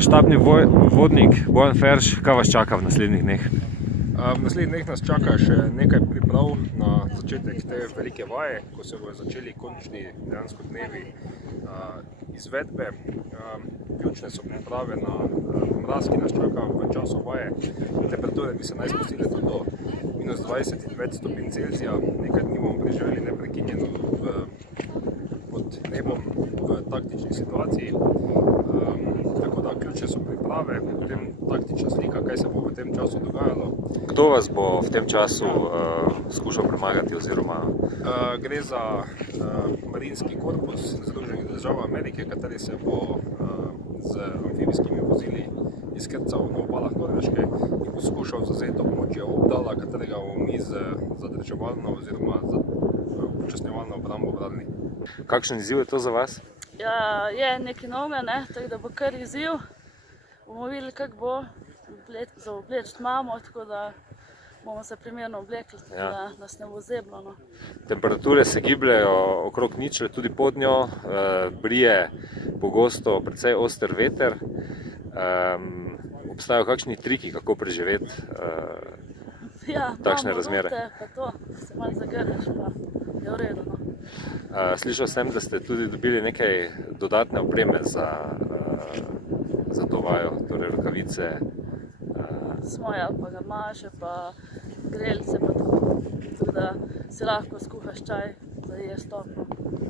Štabni vodnik Bojan Ferš, kaj vas čaka v naslednjih dneh? V naslednjih dneh nas čaka še nekaj priprav na začetek te velike vaje, ko se bodo začeli končni dejansko dnevi izvedbe. Ključne so priprave na mraz, ki nas čaka v času vaje. Temperature bi se naj spustile tudi do -20 in več stopinj Celzija. Nekaj dni bomo preživeli neprekinjeno pod nebom v taktični situaciji. Tako da ključne so priprave, potem taktična slika, kaj se bo v tem času dogajalo. Kdo vas bo v tem času skušal premagati oziroma? Gre za marinski korpus Združenih držav Amerike, kateri se bo z amfibijskimi vozili izkrcal na obalah Norveške in poskušal zavzeti območje Obdala, katerega bomo mi z zadrževalno oziroma upočasnjevalno obrambo branili. Kakšen izziv je to za vas? Ja, je nekaj novega, tako da bo kar izziv. Bomo videli, kako bo. Za obleči imamo, tako da bomo se primerno oblekli, da nas ne bo zeblo. Temperature se gibljajo okrog ničle, tudi pod njo, brije pogosto precej oster veter. Obstajajo kakšni triki, kako preživeti takšne razmere? Ja, pa to, se malo zagrneš, pa je v redu. Slišal sem, da ste tudi dobili nekaj dodatne opreme za to vajo, torej rokavice. Smoja, pa gamaše, pa grelce, pa tako da si lahko skuhaš čaj za jesti toplo.